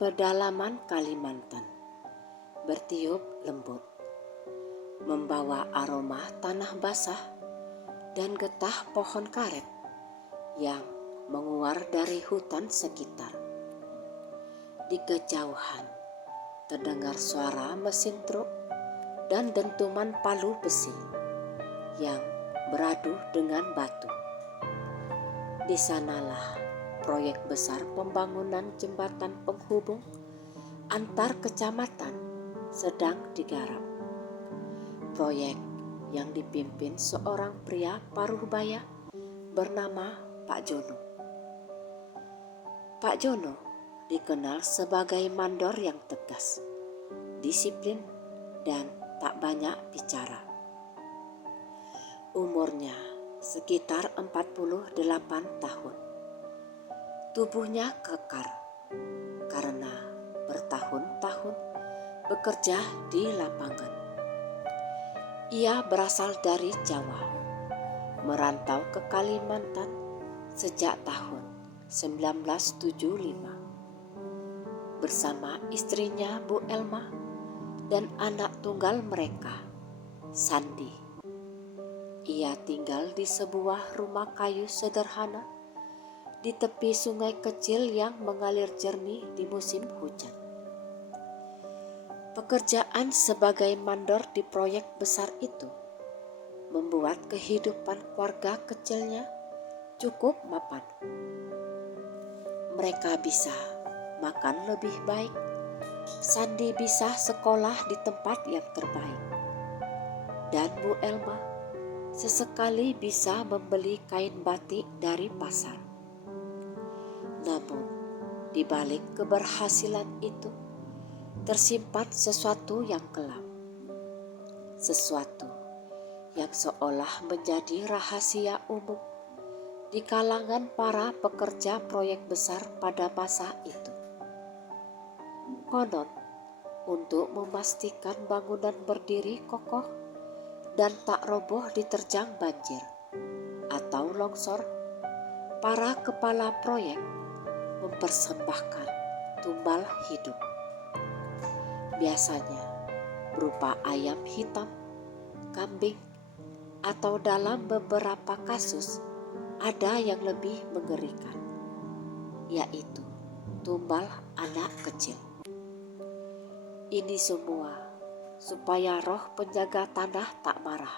pedalaman Kalimantan, bertiup lembut, membawa aroma tanah basah dan getah pohon karet yang menguar dari hutan sekitar. Di kejauhan terdengar suara mesin truk dan dentuman palu besi yang beradu dengan batu. Di sanalah proyek besar pembangunan jembatan penghubung antar kecamatan sedang digarap. Proyek yang dipimpin seorang pria paruh baya bernama Pak Jono. Pak Jono dikenal sebagai mandor yang tegas, disiplin, dan tak banyak bicara. Umurnya sekitar 48 tahun. Tubuhnya kekar karena bertahun-tahun bekerja di lapangan. Ia berasal dari Jawa, merantau ke Kalimantan sejak tahun 1975 bersama istrinya Bu Elma dan anak tunggal mereka, Sandi. Ia tinggal di sebuah rumah kayu sederhana di tepi sungai kecil yang mengalir jernih di musim hujan. Pekerjaan sebagai mandor di proyek besar itu membuat kehidupan keluarga kecilnya cukup mapan. Mereka bisa makan lebih baik, Sandi bisa sekolah di tempat yang terbaik, dan Bu Elma sesekali bisa membeli kain batik dari pasar. Namun, di balik keberhasilan itu, tersimpan sesuatu yang kelam. Sesuatu yang seolah menjadi rahasia umum di kalangan para pekerja proyek besar pada masa itu. Konon, untuk memastikan bangunan berdiri kokoh dan tak roboh diterjang banjir atau longsor, para kepala proyek mempersembahkan tumbal hidup. Biasanya berupa ayam hitam, kambing, atau dalam beberapa kasus ada yang lebih mengerikan, yaitu tumbal anak kecil. Ini semua supaya roh penjaga tanah tak marah,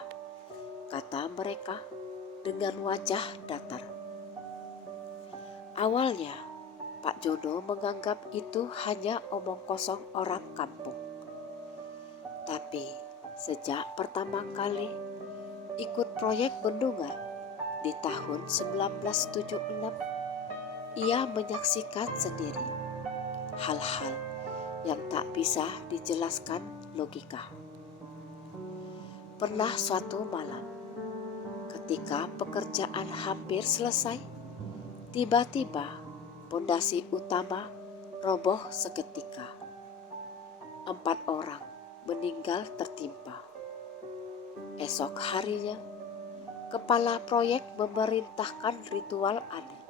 kata mereka dengan wajah datar. Awalnya, Pak Jono menganggap itu hanya omong kosong orang kampung. Tapi sejak pertama kali ikut proyek bendungan di tahun 1976, ia menyaksikan sendiri hal-hal yang tak bisa dijelaskan logika. Pernah suatu malam, ketika pekerjaan hampir selesai, tiba-tiba pondasi utama roboh seketika. 4 orang meninggal tertimpa. Esok harinya, kepala proyek memerintahkan ritual aneh.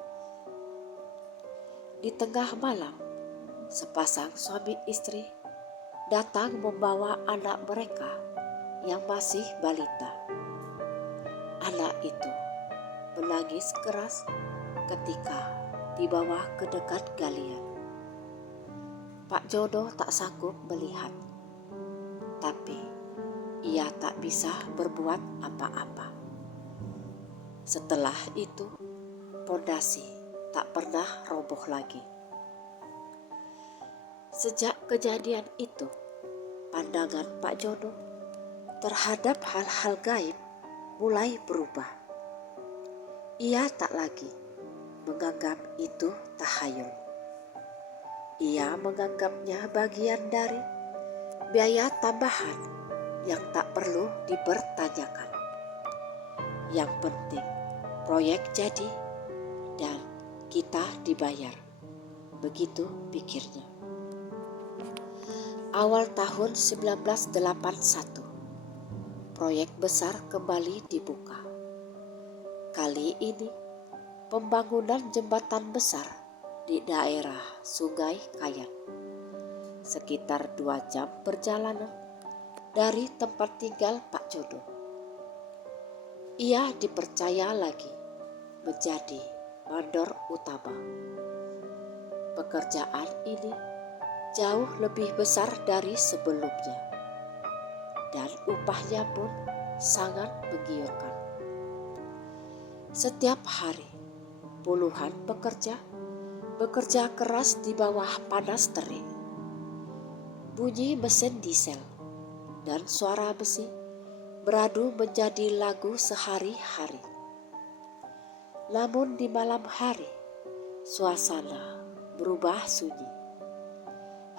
Di tengah malam, sepasang suami istri datang membawa anak mereka yang masih balita. Anak itu menangis keras ketika dibawa ke dekat galian. Pak Jono tak sanggup melihat, tapi ia tak bisa berbuat apa-apa. Setelah itu, pondasi tak pernah roboh lagi. Sejak kejadian itu, pandangan Pak Jono terhadap hal-hal gaib mulai berubah. Ia tak lagi menganggap itu tahayul. Ia menganggapnya bagian dari biaya tambahan yang tak perlu dipertanyakan. Yang penting proyek jadi dan kita dibayar. Begitu pikirnya. Awal tahun 1981, proyek besar kembali dibuka. Kali ini pembangunan jembatan besar di daerah Sungai Kayan. sekitar 2 jam perjalanan dari tempat tinggal Pak Jono. Ia dipercaya lagi menjadi mandor utama. Pekerjaan ini jauh lebih besar dari sebelumnya, dan upahnya pun sangat menggiurkan. Setiap hari, puluhan pekerja bekerja keras di bawah panas terik. Bunyi mesin diesel dan suara besi beradu menjadi lagu sehari-hari. Namun di malam hari, suasana berubah sunyi.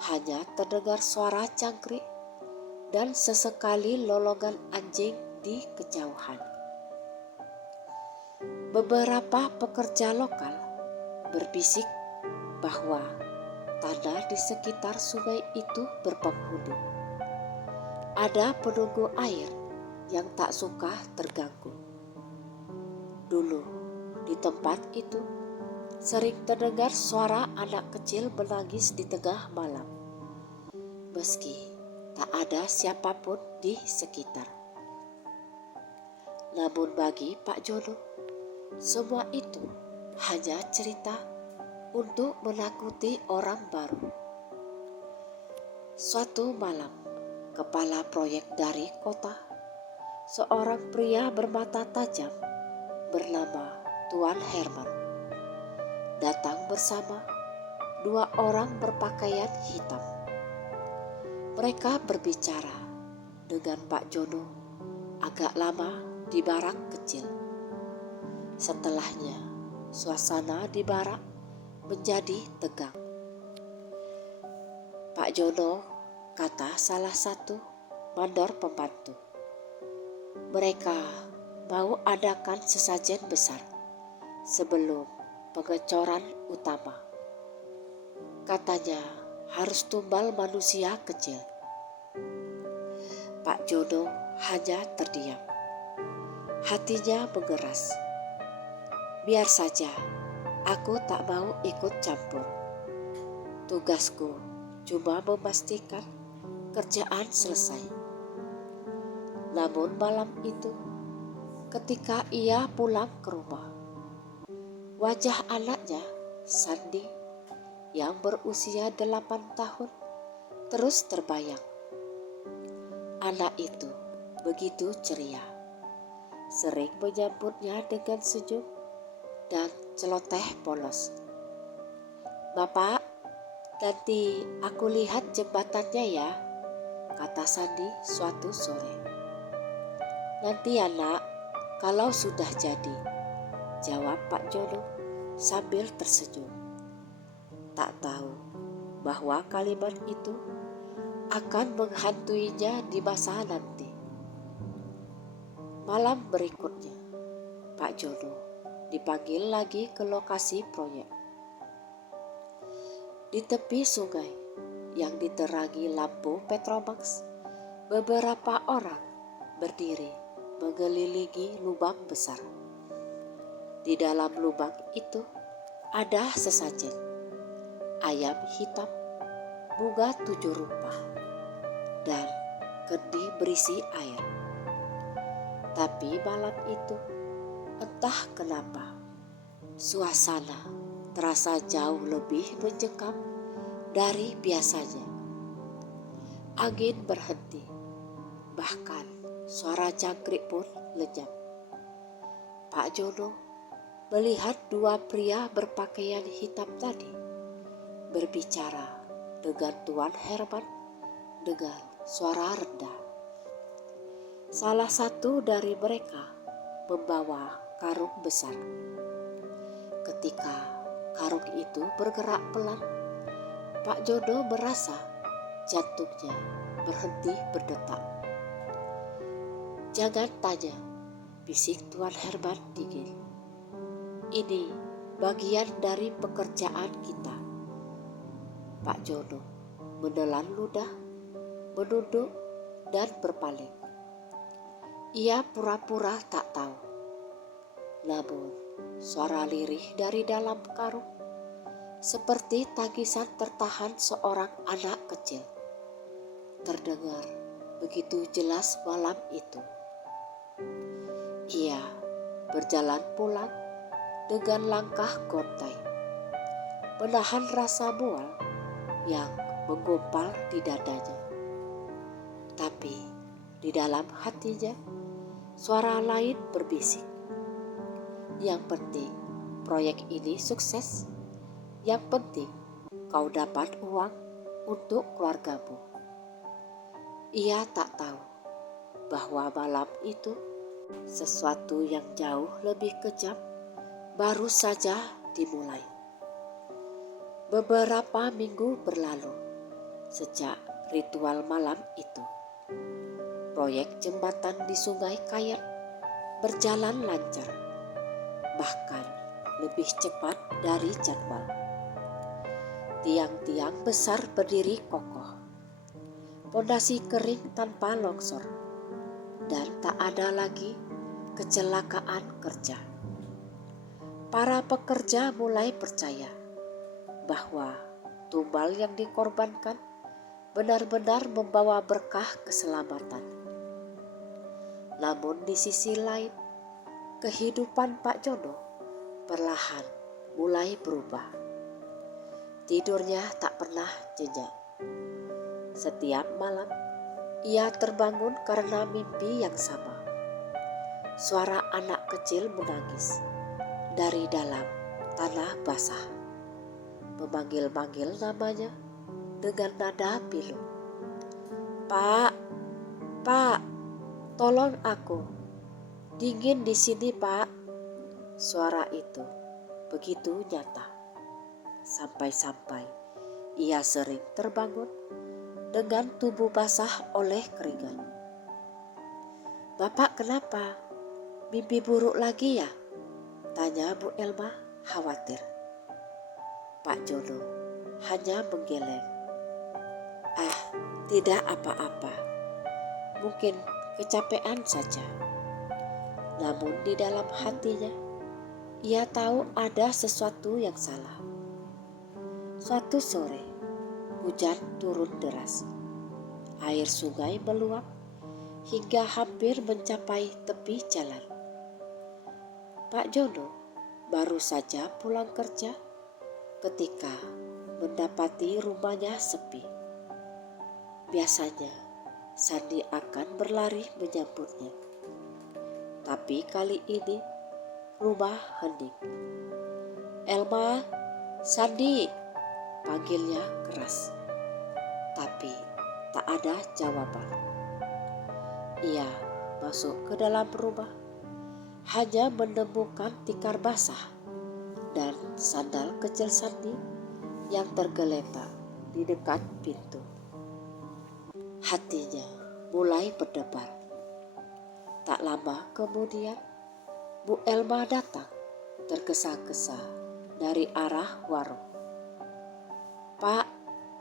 Hanya terdengar suara cangkrik dan sesekali lolongan anjing di kejauhan. Beberapa pekerja lokal berbisik bahwa tanah di sekitar sungai itu berpenghuni. Ada penunggu air yang tak suka terganggu. Dulu di tempat itu sering terdengar suara anak kecil menangis di tengah malam, meski tak ada siapapun di sekitar. Namun bagi Pak Jono, semua itu hanya cerita untuk menakuti orang baru. Suatu malam, kepala proyek dari kota, seorang pria bermata tajam bernama Tuan Herman, datang bersama 2 orang berpakaian hitam. Mereka berbicara dengan Pak Jono agak lama di barak kecil. Setelahnya, suasana di barak menjadi tegang. Pak Jono, kata salah satu mandor pembantu, mereka mau adakan sesajen besar sebelum pengecoran utama. Katanya harus tumbal manusia kecil. Pak Jono hanya terdiam. Hatinya mengeras. Biar saja, aku tak mau ikut campur. Tugasku cuma memastikan kerjaan selesai. Namun malam itu, ketika ia pulang ke rumah, wajah anaknya, Sandi, yang berusia 8 tahun, terus terbayang. Anak itu begitu ceria, sering menyambutnya dengan senyum dan celoteh polos. Bapak, nanti aku lihat jembatannya ya, kata Sandi suatu sore. Nanti ya nak, kalau sudah jadi, jawab Pak Jono sambil tersenyum. Tak tahu bahwa kalimat itu akan menghantuinya di masa nanti. Malam berikutnya, Pak Jono dipanggil lagi ke lokasi proyek. Di tepi sungai yang diterangi lampu Petromax, beberapa orang berdiri mengelilingi lubang besar. Di dalam lubang itu ada sesajen, ayam hitam, bunga 7 rupa, dan kendi berisi air. Tapi malam itu, entah kenapa, suasana terasa jauh lebih mencekam dari biasanya. Angin berhenti, bahkan suara jangkrik pun lenyap. Pak Jono melihat 2 pria berpakaian hitam tadi berbicara dengan Tuan Herman dengan suara rendah. Salah satu dari mereka membawa karung besar. Ketika karung itu bergerak pelan, Pak Jono merasa jantungnya berhenti berdetak. Jangan tanya, bisik Tuan Herman dingin. Ini bagian dari pekerjaan kita. Pak Jono menelan ludah, menunduk dan berpaling. Ia pura-pura tak tahu. Namun suara lirih dari dalam karung seperti tangisan tertahan seorang anak kecil. Terdengar begitu jelas malam itu. Ia berjalan pulang dengan langkah gontai, menahan rasa mual yang menggumpal di dadanya. Tapi di dalam hatinya, suara lain berbisik. Yang penting proyek ini sukses. Yang penting kau dapat uang untuk keluargamu. Ia tak tahu bahwa malam itu sesuatu yang jauh lebih kejam baru saja dimulai. Beberapa minggu berlalu sejak ritual malam itu. Proyek jembatan di Sungai Kayer berjalan lancar, bahkan lebih cepat dari jadwal. Tiang-tiang besar berdiri kokoh, pondasi kering tanpa longsor, dan tak ada lagi kecelakaan kerja. Para pekerja mulai percaya bahwa tumbal yang dikorbankan benar-benar membawa berkah keselamatan. Namun di sisi lain, kehidupan Pak Jono perlahan mulai berubah. Tidurnya tak pernah nyenyak. Setiap malam ia terbangun karena mimpi yang sama. Suara anak kecil menangis dari dalam tanah basah, memanggil-manggil namanya dengan nada pilu. Pak, Pak, tolong aku. Dingin di sini, Pak. Suara itu begitu nyata. Sampai-sampai ia sering terbangun dengan tubuh basah oleh keringat. Bapak kenapa? Mimpi buruk lagi ya? Tanya Bu Elma khawatir. Pak Jono hanya menggeleng. Ah, tidak apa-apa. Mungkin kecapean saja. Namun di dalam hatinya, ia tahu ada sesuatu yang salah. Suatu sore, hujan turun deras. Air sungai meluap hingga hampir mencapai tepi jalan. Pak Jono baru saja pulang kerja ketika mendapati rumahnya sepi. Biasanya Sandi akan berlari menyambutnya. Tapi kali ini rumah hening. Elma, Sandi, panggilnya keras, tapi tak ada jawaban. Ia masuk ke dalam rumah, hanya menemukan tikar basah dan sandal kecil Sandi yang tergeletak di dekat pintu. Hatinya mulai berdebar. Tak lama kemudian, Bu Elma datang tergesa-gesa dari arah warung. Pak,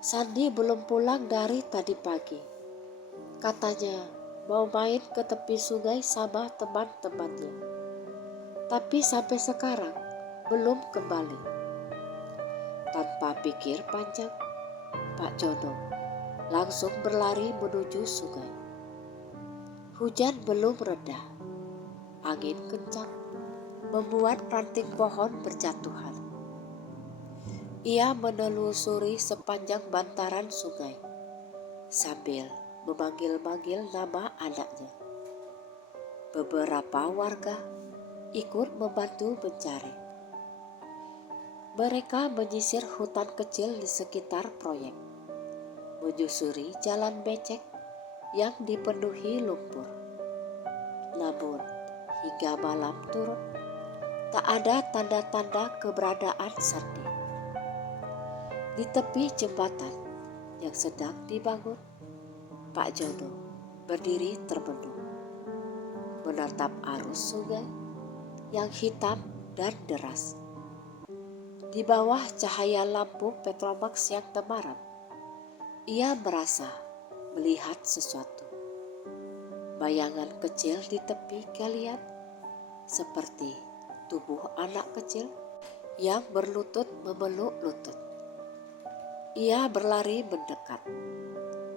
Sandi belum pulang dari tadi pagi. Katanya mau main ke tepi sungai sama teman-temannya. Tapi sampai sekarang belum kembali. Tanpa pikir panjang, Pak Jono langsung berlari menuju sungai. Hujan belum reda. Angin kencang membuat ranting pohon berjatuhan. Ia menelusuri sepanjang bantaran sungai sambil memanggil-manggil nama anaknya. Beberapa warga ikut membantu mencari. Mereka menyisir hutan kecil di sekitar proyek, menyusuri jalan becek yang dipenuhi lumpur. Namun hingga malam turun, tak ada tanda-tanda keberadaan Sandi. Di tepi jembatan yang sedang dibangun, Pak Jono berdiri termenung, menatap arus sungai yang hitam dan deras. Di bawah cahaya lampu Petromax yang temaram, ia merasa melihat sesuatu. Bayangan kecil di tepi galian, seperti tubuh anak kecil yang berlutut memeluk lutut. Ia berlari mendekat.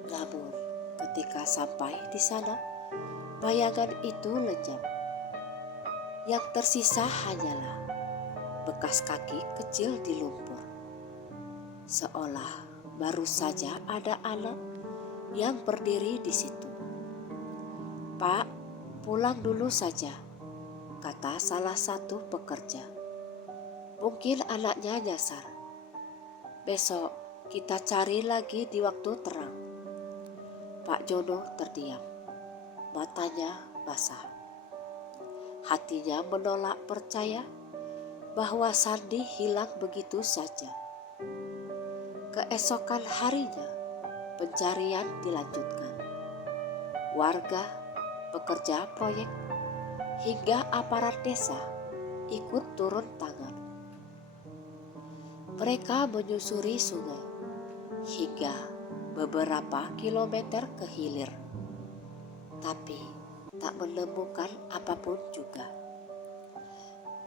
Namun ketika sampai di sana, bayangan itu lenyap. Yang tersisa hanyalah bekas kaki kecil di lumpur. Seolah baru saja ada anak yang berdiri di situ. "Pak, pulang dulu saja," kata salah satu pekerja. "Mungkin anaknya nyasar. Besok kita cari lagi di waktu terang." Pak Jono terdiam. Matanya basah. Hatinya menolak percaya bahwa Sandi hilang begitu saja. Keesokan harinya, pencarian dilanjutkan. Warga, pekerja proyek, hingga aparat desa ikut turun tangan. Mereka menyusuri sungai hingga beberapa kilometer ke hilir, tapi tak menemukan apapun juga.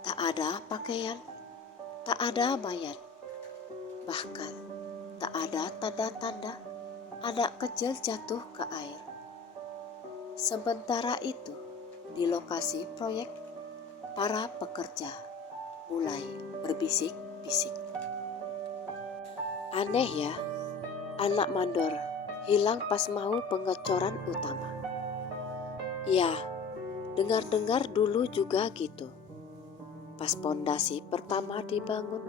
Tak ada pakaian, tak ada mayat, bahkan tak ada tanda-tanda anak kecil jatuh ke air. Sementara itu, di lokasi proyek, para pekerja mulai berbisik-bisik. "Aneh ya, anak mandor hilang pas mau pengecoran utama." "Ya, dengar-dengar dulu juga gitu. Pas pondasi pertama dibangun,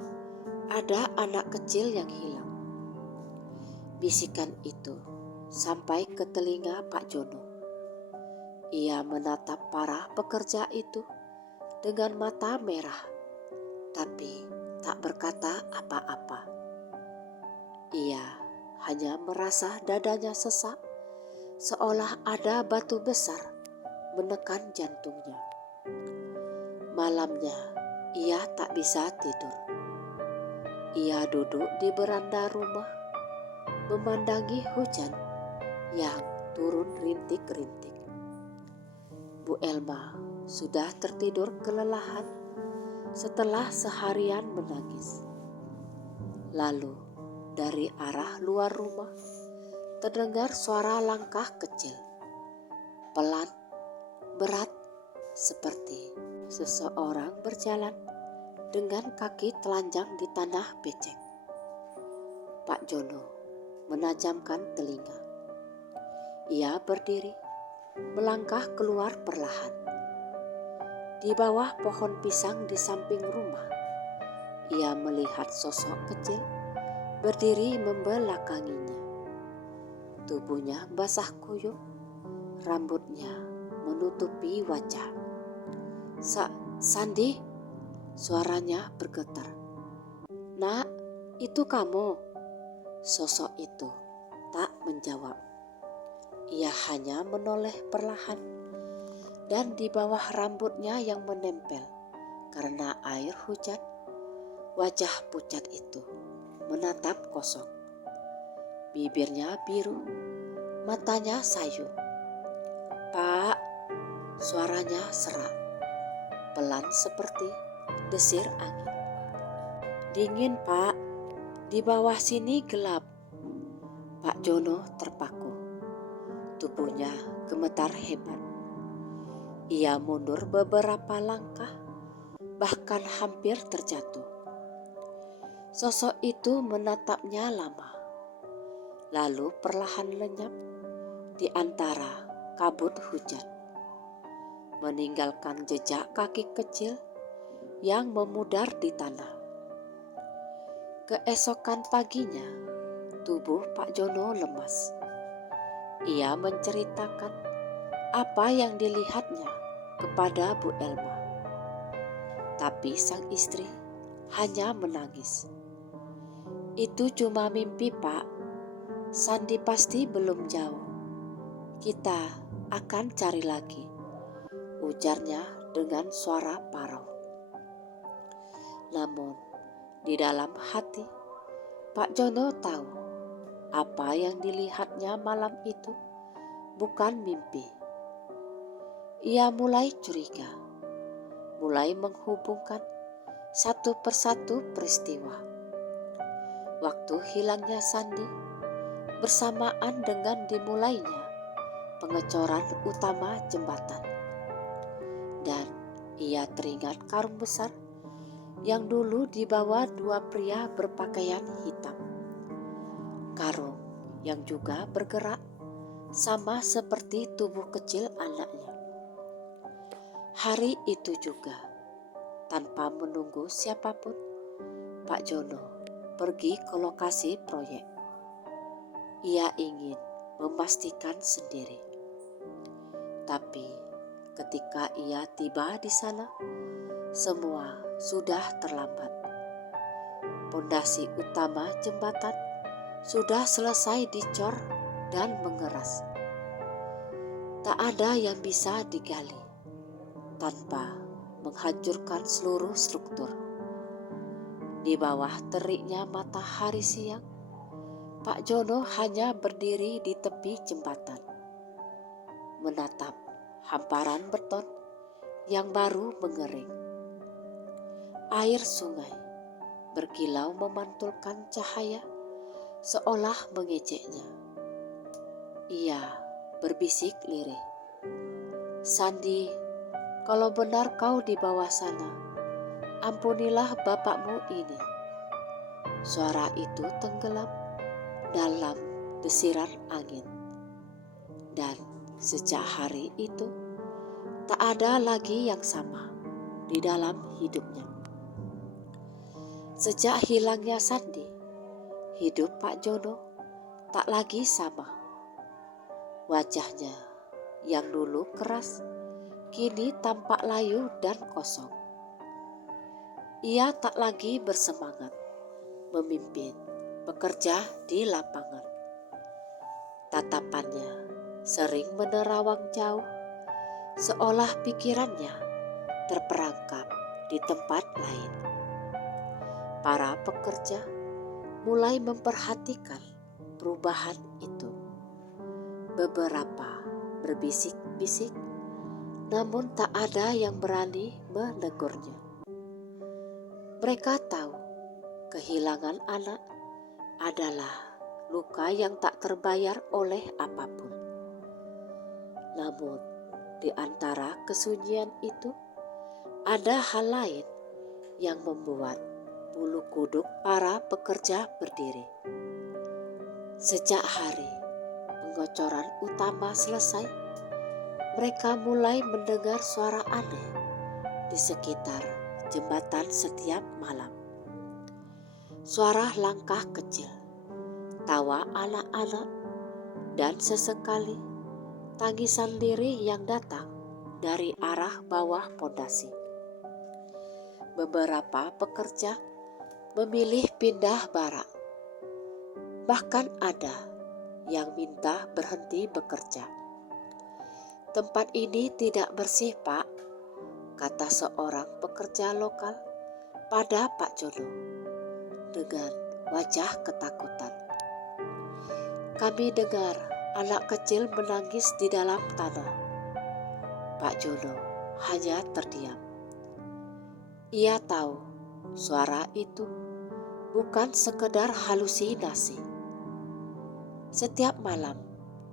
ada anak kecil yang hilang." Bisikan itu sampai ke telinga Pak Jono. Ia menatap para pekerja itu dengan mata merah, tapi tak berkata apa-apa. Ia hanya merasa dadanya sesak, seolah ada batu besar menekan jantungnya. Malamnya ia tak bisa tidur. Ia duduk di beranda rumah, memandangi hujan yang turun rintik-rintik. Bu Elma sudah tertidur kelelahan setelah seharian menangis. Lalu dari arah luar rumah terdengar suara langkah kecil, pelan, berat, seperti seseorang berjalan dengan kaki telanjang di tanah becek. Pak Jono menajamkan telinga. Ia berdiri, melangkah keluar perlahan. Di bawah pohon pisang di samping rumah, ia melihat sosok kecil berdiri membelakanginya. Tubuhnya basah kuyup, rambutnya menutupi wajah. Sandi, suaranya bergetar. "Nak, itu kamu?" Sosok itu tak menjawab. Ia hanya menoleh perlahan, dan di bawah rambutnya yang menempel karena air hujan, wajah pucat itu menatap kosong. Bibirnya biru, matanya sayu. "Pak," suaranya serak, pelan seperti desir angin. "Dingin, Pak. Di bawah sini gelap." Pak Jono terpaku. Tubuhnya gemetar hebat. Ia mundur beberapa langkah, bahkan hampir terjatuh. Sosok itu menatapnya lama, lalu perlahan lenyap di antara kabut hujan, meninggalkan jejak kaki kecil yang memudar di tanah. Keesokan paginya, tubuh Pak Jono lemas. Ia menceritakan apa yang dilihatnya kepada Bu Elma. Tapi sang istri hanya menangis. "Itu cuma mimpi, Pak. Sandi pasti belum jauh. Kita akan cari lagi," ujarnya dengan suara parau. Namun di dalam hati, Pak Jono tahu apa yang dilihatnya malam itu bukan mimpi. Ia mulai curiga, mulai menghubungkan satu persatu peristiwa. Waktu hilangnya Sandi bersamaan dengan dimulainya pengecoran utama jembatan. Dan ia teringat karung besar yang dulu dibawa dua pria berpakaian hitam. Karung yang juga bergerak sama seperti tubuh kecil anaknya. Hari itu juga, tanpa menunggu siapapun, Pak Jono pergi ke lokasi proyek. Ia ingin memastikan sendiri. Tapi ketika ia tiba di sana, semua sudah terlambat. Pondasi utama jembatan sudah selesai dicor dan mengeras. Tak ada yang bisa digali tanpa menghancurkan seluruh struktur. Di bawah teriknya matahari siang, Pak Jono hanya berdiri di tepi jembatan, menatap hamparan beton yang baru mengering. Air sungai berkilau memantulkan cahaya seolah mengejeknya. Ia berbisik lirih, "Sandi, kalau benar kau di bawah sana, ampunilah bapakmu ini." Suara itu tenggelam dalam desiran angin. Dan sejak hari itu, tak ada lagi yang sama di dalam hidupnya. Sejak hilangnya Sandi, hidup Pak Jono tak lagi sama. Wajahnya yang dulu keras, kini tampak layu dan kosong. Ia tak lagi bersemangat memimpin bekerja di lapangan. Tatapannya sering menerawang jauh, seolah pikirannya terperangkap di tempat lain. Para pekerja mulai memperhatikan perubahan itu. Beberapa berbisik-bisik, namun tak ada yang berani menegurnya. Mereka tahu kehilangan anak adalah luka yang tak terbayar oleh apapun. Namun di antara kesunyian itu ada hal lain yang membuat bulu kuduk para pekerja berdiri. Sejak hari pengecoran utama selesai, mereka mulai mendengar suara aneh di sekitar jembatan setiap malam. Suara langkah kecil, tawa anak-anak, dan sesekali tangisan lirih yang datang dari arah bawah pondasi. Beberapa pekerja memilih pindah barak. Bahkan ada yang minta berhenti bekerja. "Tempat ini tidak bersih, Pak," kata seorang pekerja lokal pada Pak Jono dengan wajah ketakutan. "Kami dengar anak kecil menangis di dalam tanah." Pak Jono hanya terdiam. Ia tahu suara itu bukan sekedar halusinasi. Setiap malam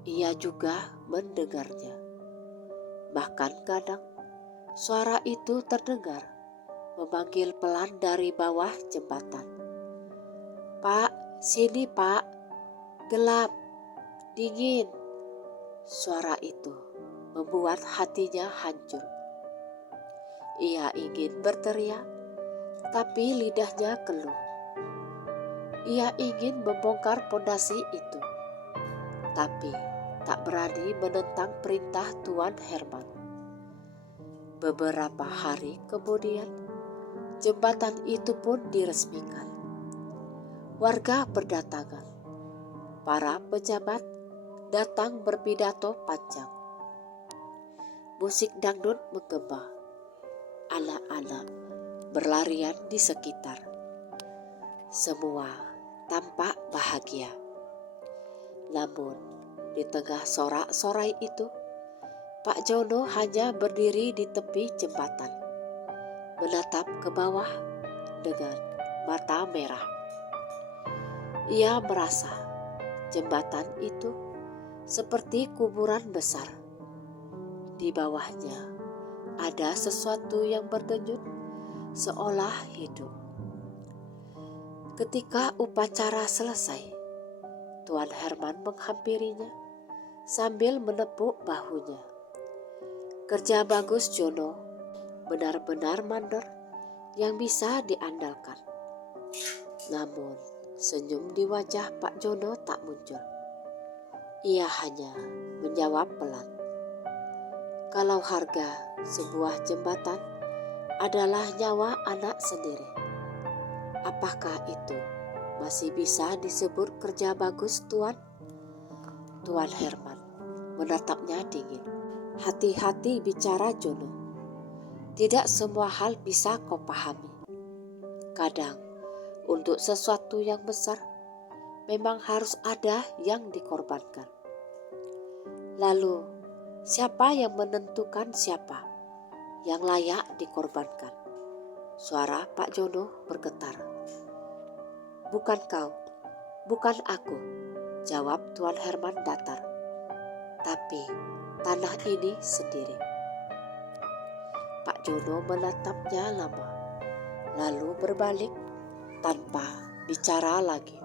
ia juga mendengarnya. Bahkan kadang suara itu terdengar memanggil pelan dari bawah jembatan. "Pak, sini Pak, gelap, dingin." Suara itu membuat hatinya hancur. Ia ingin berteriak, tapi lidahnya keluh. Ia ingin membongkar pondasi itu, tapi tak berani menentang perintah Tuan Herman. Beberapa hari kemudian, jembatan itu pun diresmikan. Warga berdatangan. Para pejabat datang berpidato panjang. Musik dangdut menggema. Anak-anak berlarian di sekitar. Semua tampak bahagia. Namun di tengah sorak-sorai itu, Pak Jono hanya berdiri di tepi jembatan, menatap ke bawah dengan mata merah. Ia merasa jembatan itu seperti kuburan besar. Di bawahnya ada sesuatu yang berdenyut seolah hidup. Ketika upacara selesai, Tuan Herman menghampirinya sambil menepuk bahunya. Kerja bagus, Jono. Benar-benar mandor yang bisa diandalkan. Namun senyum di wajah Pak Jono tak muncul. Ia hanya menjawab pelan. Kalau harga sebuah jembatan adalah nyawa anak sendiri, apakah itu masih bisa disebut kerja bagus, Tuan? Tuan Herman menatapnya dingin. Hati-hati bicara, Jono. Tidak semua hal bisa kau pahami. Kadang untuk sesuatu yang besar memang harus ada yang dikorbankan. Lalu siapa yang menentukan siapa yang layak dikorbankan? Suara Pak Jono bergetar. Bukan kau, bukan aku, jawab Tuan Herman datar. Tapi tanah ini sendiri. Pak Jono menatapnya lama, lalu berbalik tanpa bicara lagi.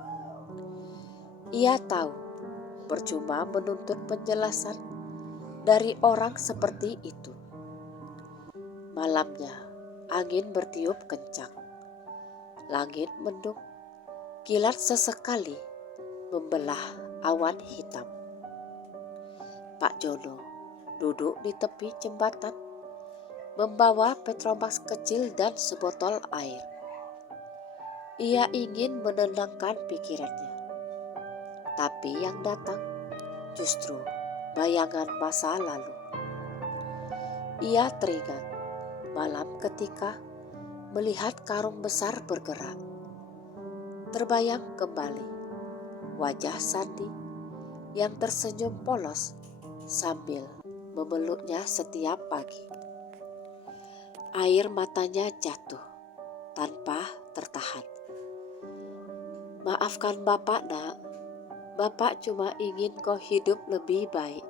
Ia tahu percuma menuntut penjelasan dari orang seperti itu. Malamnya angin bertiup kencang. Langit mendung, kilat sesekali membelah awan hitam. Pak Jono duduk di tepi jembatan, membawa petromax kecil dan sebotol air. Ia ingin menenangkan pikirannya, tapi yang datang justru bayangan masa lalu. Ia teringat malam ketika melihat karung besar bergerak. Terbayang kembali wajah Sandi yang tersenyum polos sambil memeluknya setiap pagi. Air matanya jatuh tanpa tertahan. Maafkan Bapak, Nak. Bapak cuma ingin kau hidup lebih baik.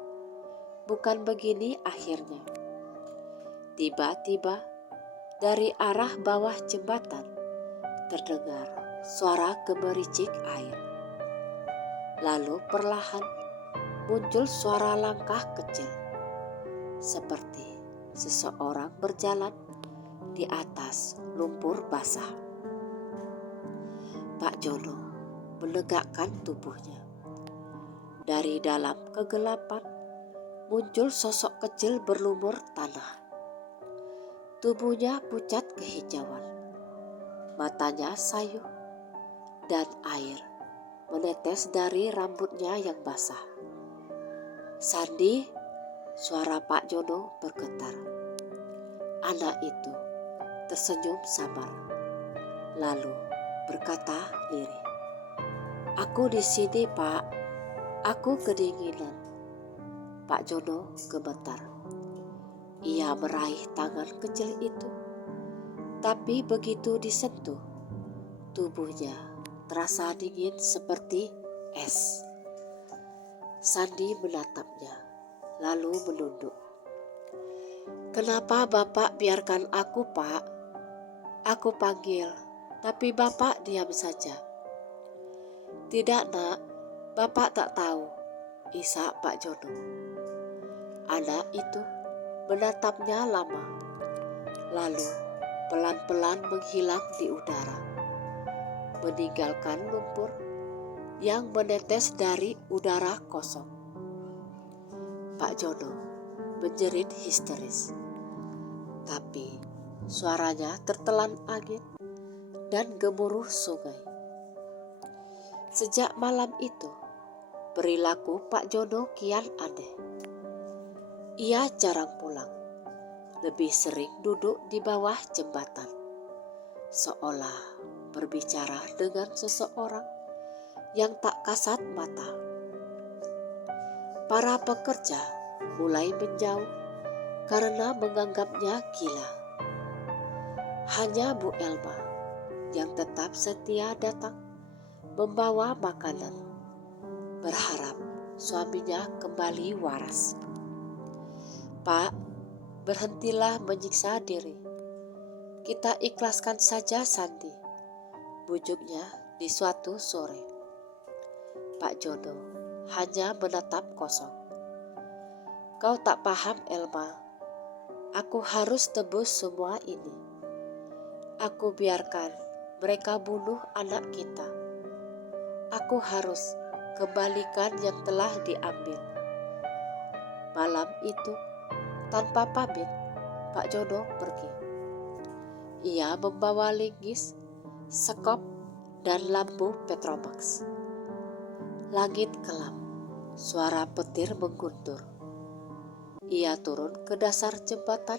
Bukan begini akhirnya. Tiba-tiba dari arah bawah jembatan terdengar suara gemericik air. Lalu perlahan muncul suara langkah kecil, seperti seseorang berjalan di atas lumpur basah. Pak Jono menegakkan tubuhnya. Dari dalam kegelapan muncul sosok kecil berlumur tanah. Tubuhnya pucat kehijauan, matanya sayu, dan air menetes dari rambutnya yang basah. Sandi, suara Pak Jono bergetar. Anak itu tersenyum samar, lalu berkata lirih, "Aku di sini, Pak. Aku kedinginan." Pak Jono gemetar. Ia meraih tangan kecil itu, tapi begitu disentuh, tubuhnya terasa dingin seperti es. Sandi menatapnya, lalu menunduk. "Kenapa Bapak biarkan aku, Pak? Aku panggil, tapi Bapak diam saja." "Tidak, Nak. Bapak tak tahu," isak Pak Jono. Anak itu menatapnya lama, lalu pelan-pelan menghilang di udara, meninggalkan lumpur yang menetes dari udara kosong. Pak Jono menjerit histeris, tapi suaranya tertelan angin dan gemuruh sungai. Sejak malam itu, perilaku Pak Jono kian aneh. Ia jarang pulang, lebih sering duduk di bawah jembatan, seolah berbicara dengan seseorang yang tak kasat mata. Para pekerja mulai menjauh karena menganggapnya gila. Hanya Bu Elma yang tetap setia datang membawa makanan, berharap suaminya kembali waras. "Pak, berhentilah menyiksa diri. Kita ikhlaskan saja Sandi," bujuknya di suatu sore. Pak Jono hanya menatap kosong. "Kau tak paham, Elma. Aku harus tebus semua ini. Aku biarkan mereka bunuh anak kita. Aku harus kembalikan yang telah diambil." Malam itu, tanpa pamit, Pak Jono pergi. Ia membawa linggis, sekop, dan lampu Petromax. Langit kelam, suara petir mengguntur. Ia turun ke dasar jembatan,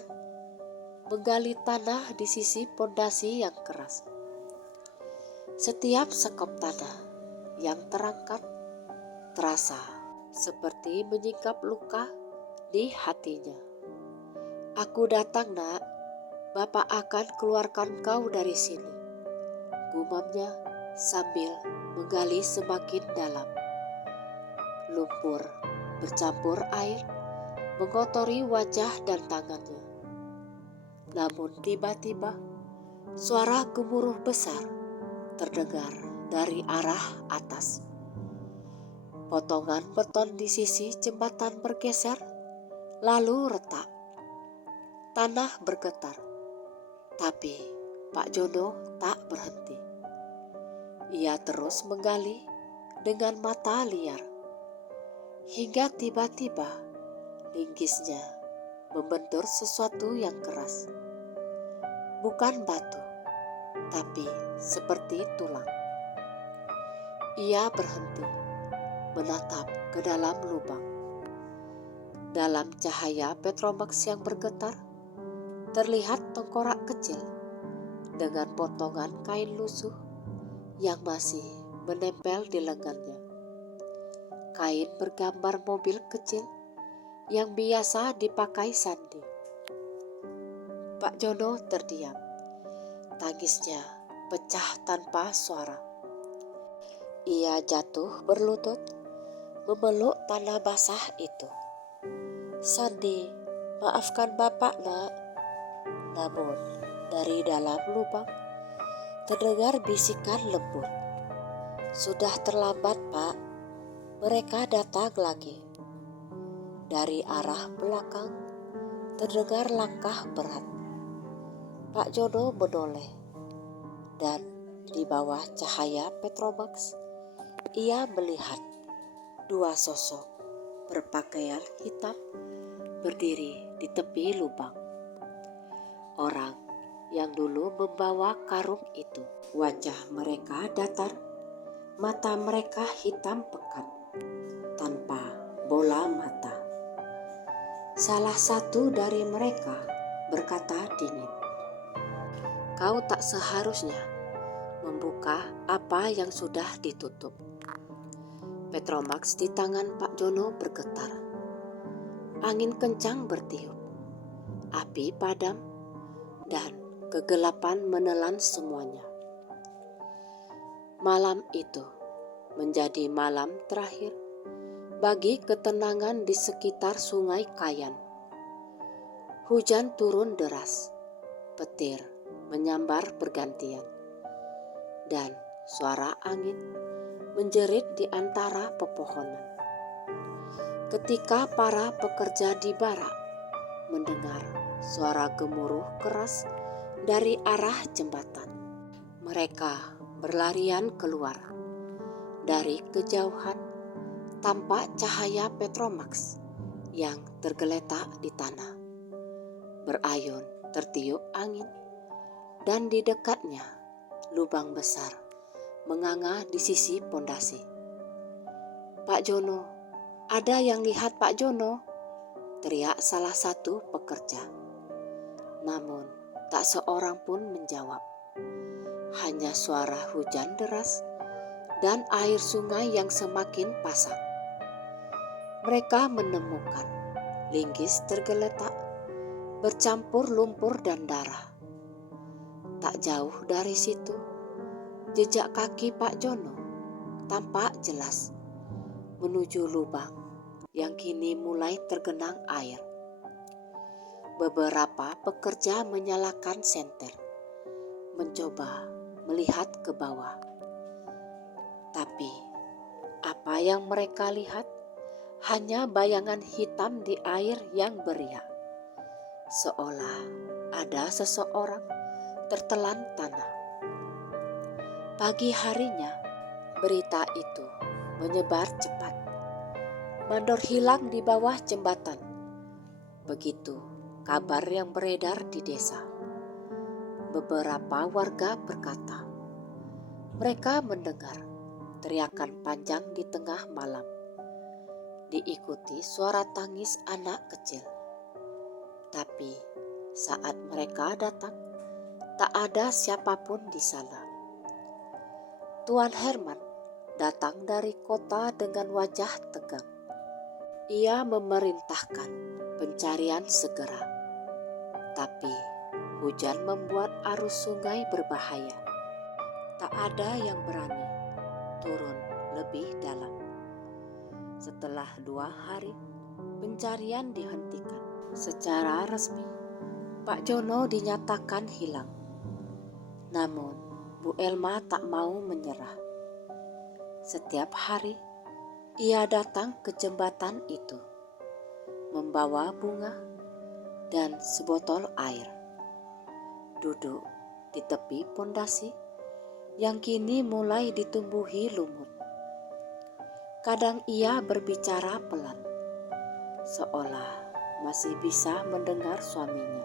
menggali tanah di sisi pondasi yang keras. Setiap sekop tanah yang terangkat terasa seperti menyingkap luka di hatinya. "Aku datang, Nak. Bapak akan keluarkan kau dari sini," gumamnya sambil menggali semakin dalam. Lumpur bercampur air mengotori wajah dan tangannya. Namun tiba-tiba suara gemuruh besar terdengar dari arah atas. Potongan beton di sisi jembatan bergeser, lalu retak. Tanah bergetar, tapi Pak Jono tak berhenti. Ia terus menggali dengan mata liar, hingga tiba-tiba linggisnya membentur sesuatu yang keras. Bukan batu, tapi seperti tulang. Ia berhenti, menatap ke dalam lubang. Dalam cahaya Petromax yang bergetar, terlihat tengkorak kecil dengan potongan kain lusuh yang masih menempel di lengannya. Kain bergambar mobil kecil yang biasa dipakai Sandi. Pak Jono terdiam. Tangisnya pecah tanpa suara. Ia jatuh berlutut, memeluk tanah basah itu. "Sandi, maafkan Bapak, Nak." Namun dari dalam lubang terdengar bisikan lembut. "Sudah terlambat, Pak. Mereka datang lagi." Dari arah belakang terdengar langkah berat. Pak Jono menoleh, dan di bawah cahaya Petromax ia melihat dua sosok berpakaian hitam berdiri di tepi lubang. Orang yang dulu membawa karung itu. Wajah mereka datar, mata mereka hitam pekat, tanpa bola mata. Salah satu dari mereka berkata dingin, "Kau tak seharusnya membuka apa yang sudah ditutup." Petromax di tangan Pak Jono bergetar. Angin kencang bertiup, api padam, dan kegelapan menelan semuanya. Malam itu menjadi malam terakhir bagi ketenangan di sekitar Sungai Kayan. Hujan turun deras, petir menyambar bergantian, dan suara angin menjerit di antara pepohonan. Ketika para pekerja di barak mendengar suara gemuruh keras dari arah jembatan, mereka berlarian keluar. Dari kejauhan tampak cahaya Petromax yang tergeletak di tanah. Berayun tertiup angin, dan di dekatnya lubang besar menganga di sisi pondasi. "Pak Jono, ada yang lihat Pak Jono?" teriak salah satu pekerja. Namun tak seorang pun menjawab. Hanya suara hujan deras dan air sungai yang semakin pasang. Mereka menemukan linggis tergeletak, bercampur lumpur dan darah. Tak jauh dari situ Jejak kaki Pak Jono tampak jelas menuju lubang yang kini mulai tergenang air. Beberapa pekerja menyalakan senter, mencoba melihat ke bawah. Tapi apa yang mereka lihat hanya bayangan hitam di air yang beriak, seolah ada seseorang tertelan tanah. Pagi harinya, berita itu menyebar cepat. Mandor hilang di bawah jembatan. Begitu kabar yang beredar di desa. Beberapa warga berkata, mereka mendengar teriakan panjang di tengah malam, diikuti suara tangis anak kecil. Tapi saat mereka datang, tak ada siapapun di sana. Tuan Herman datang dari kota dengan wajah tegang. Ia memerintahkan pencarian segera. Tapi hujan membuat arus sungai berbahaya. Tak ada yang berani turun lebih dalam. Setelah 2 hari, pencarian dihentikan. Secara resmi, Pak Jono dinyatakan hilang. Namun, Bu Elma tak mau menyerah. Setiap hari, ia datang ke jembatan itu, membawa bunga dan sebotol air. Duduk di tepi pondasi yang kini mulai ditumbuhi lumut. Kadang ia berbicara pelan, seolah masih bisa mendengar suaminya.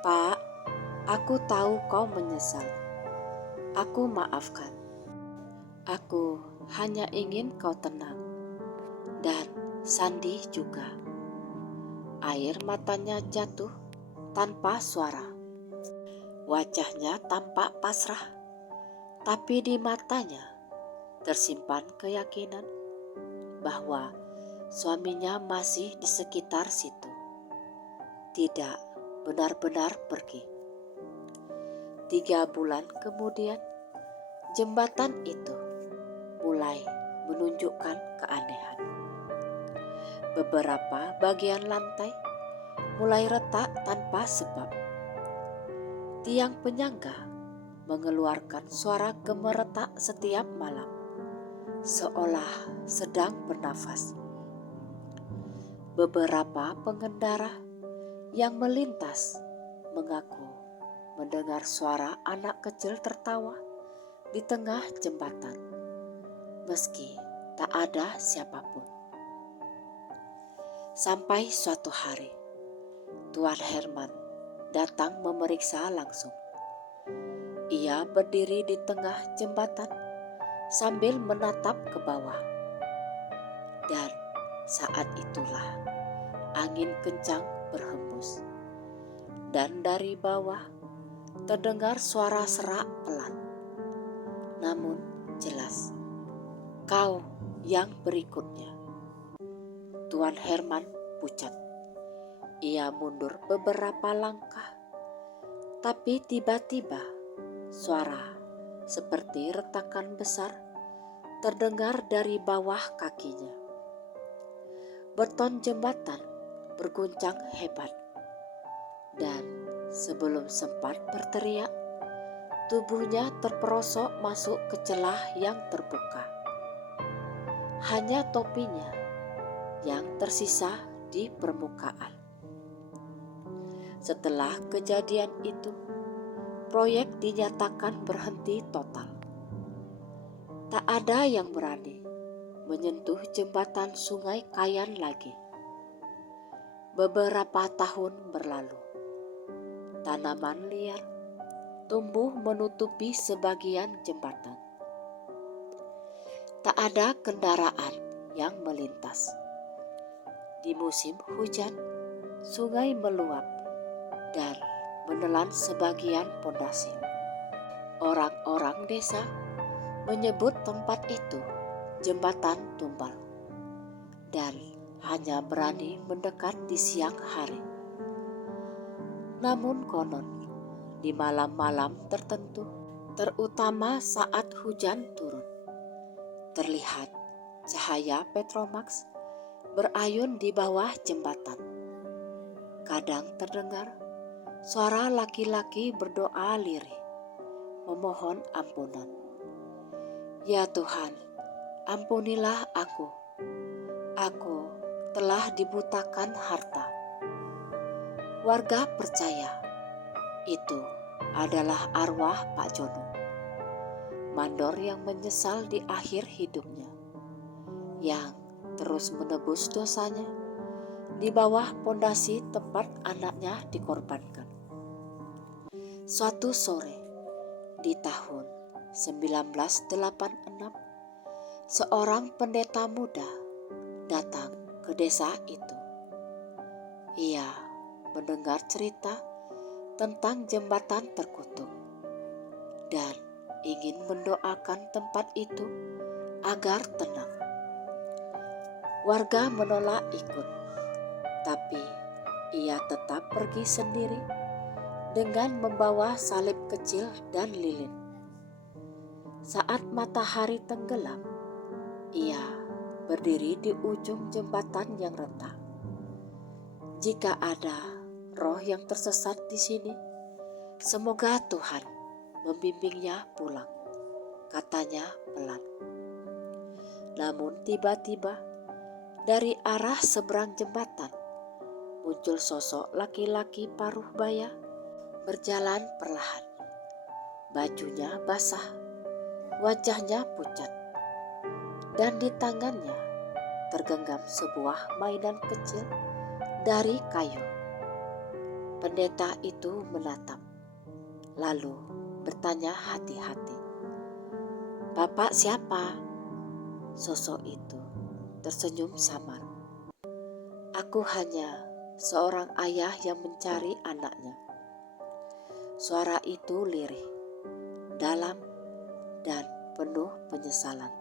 "Pak, aku tahu kau menyesal. Aku maafkan. Aku hanya ingin kau tenang. Dan Sandi juga." Air matanya jatuh tanpa suara. Wajahnya tampak pasrah, tapi di matanya tersimpan keyakinan bahwa suaminya masih di sekitar situ, tidak benar-benar pergi. 3 bulan kemudian, jembatan itu mulai menunjukkan keanehan. Beberapa bagian lantai mulai retak tanpa sebab. Tiang penyangga mengeluarkan suara gemeretak setiap malam, seolah sedang bernafas. Beberapa pengendara yang melintas mengaku mendengar suara anak kecil tertawa di tengah jembatan, meski tak ada siapapun. Sampai suatu hari, Tuan Herman datang memeriksa langsung. Ia berdiri di tengah jembatan sambil menatap ke bawah. Dan saat itulah angin kencang berhembus. Dan dari bawah terdengar suara serak pelan, namun jelas. "Kau yang berikutnya." Tuan Herman pucat. Ia mundur beberapa langkah, tapi tiba-tiba suara seperti retakan besar terdengar dari bawah kakinya. Beton jembatan berguncang hebat, dan sebelum sempat berteriak, tubuhnya terperosok masuk ke celah yang terbuka. Hanya topinya yang tersisa di permukaan. Setelah kejadian itu, proyek dinyatakan berhenti total. Tak ada yang berani menyentuh jembatan Sungai Kayan lagi. Beberapa tahun berlalu. Tanaman liar tumbuh menutupi sebagian jembatan. Tak ada kendaraan yang melintas. Di musim hujan, sungai meluap dan menelan sebagian pondasi. Orang-orang desa menyebut tempat itu jembatan tumbal dan hanya berani mendekat di siang hari. Namun konon, di malam-malam tertentu terutama saat hujan turun. Terlihat cahaya Petromax berayun di bawah jembatan. Kadang terdengar suara laki-laki berdoa lirih, memohon ampunan. Ya Tuhan, ampunilah aku. Aku telah dibutakan harta. Warga percaya itu adalah arwah Pak Jono, mandor yang menyesal di akhir hidupnya, yang terus menebus dosanya di bawah pondasi tempat anaknya dikorbankan. Suatu sore di tahun 1986, seorang pendeta muda datang ke desa itu. Ia mendengar cerita tentang jembatan terkutuk dan ingin mendoakan tempat itu agar tenang. Warga menolak ikut, tapi ia tetap pergi sendiri dengan membawa salib kecil dan lilin. Saat matahari tenggelam, ia berdiri di ujung jembatan yang retak. Jika ada roh yang tersesat di sini, semoga Tuhan membimbingnya pulang, katanya pelan. Namun tiba-tiba dari arah seberang jembatan muncul sosok laki-laki paruh baya berjalan perlahan. Bajunya basah, wajahnya pucat, dan di tangannya tergenggam sebuah mainan kecil dari kayu. Pendeta itu menatap, lalu bertanya hati-hati, "Bapak siapa?" Sosok itu tersenyum samar. "Aku hanya seorang ayah yang mencari anaknya." Suara itu lirih, dalam, dan penuh penyesalan.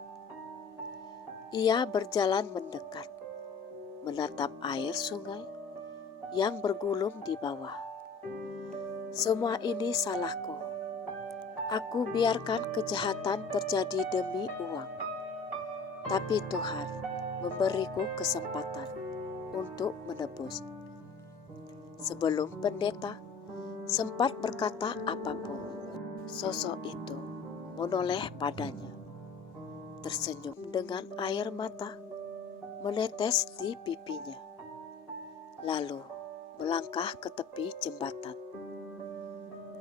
Ia berjalan mendekat, menatap air sungai yang bergulung di bawah. "Semua ini salahku. Aku biarkan kejahatan terjadi demi uang. Tapi Tuhan memberiku kesempatan untuk menebus." Sebelum pendeta sempat berkata apapun, sosok itu menoleh padanya, tersenyum dengan air mata menetes di pipinya, lalu melangkah ke tepi jembatan.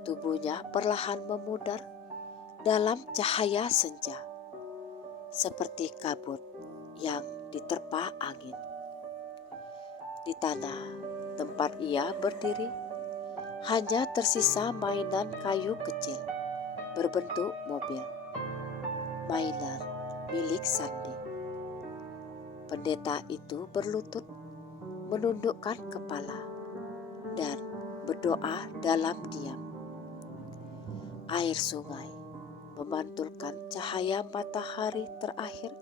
Tubuhnya perlahan memudar dalam cahaya senja, seperti kabut yang diterpa angin. Di tanah tempat ia berdiri hanya tersisa mainan kayu kecil berbentuk mobil, mainan milik Sandi. Pendeta itu berlutut, menundukkan kepala, dan berdoa dalam diam. Air sungai memantulkan cahaya matahari terakhir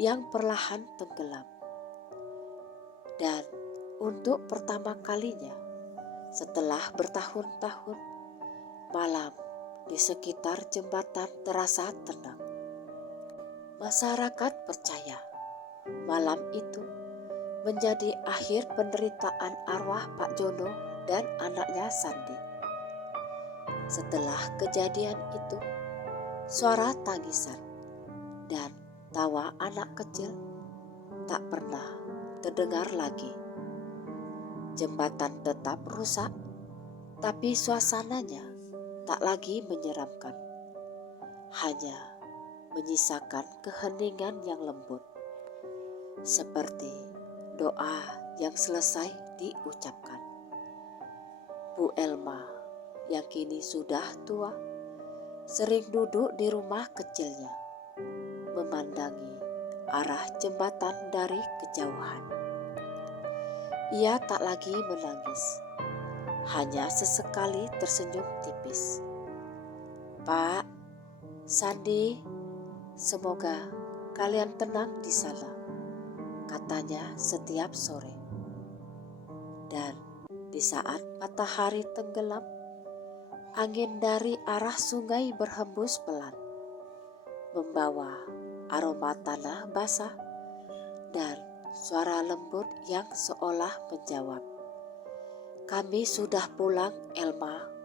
yang perlahan tenggelam. Dan untuk pertama kalinya setelah bertahun-tahun, malam di sekitar jembatan terasa tenang. Masyarakat percaya malam itu menjadi akhir penderitaan arwah Pak Jono dan anaknya Sandi. Setelah kejadian itu, suara tangisan dan tawa anak kecil tak pernah terdengar lagi. Jembatan tetap rusak, tapi suasananya tak lagi menyeramkan. Hanya menyisakan keheningan yang lembut, seperti doa yang selesai diucapkan. Bu Elma yang kini sudah tua sering duduk di rumah kecilnya, memandangi arah jembatan dari kejauhan. Ia tak lagi menangis, hanya sesekali tersenyum tipis. "Pak, Sandi, semoga kalian tenang di sana," katanya setiap sore. Dan di saat matahari tenggelam, Angin dari arah sungai berhembus pelan, membawa aroma tanah basah dan suara lembut yang seolah menjawab, "Kami sudah pulang, Elma."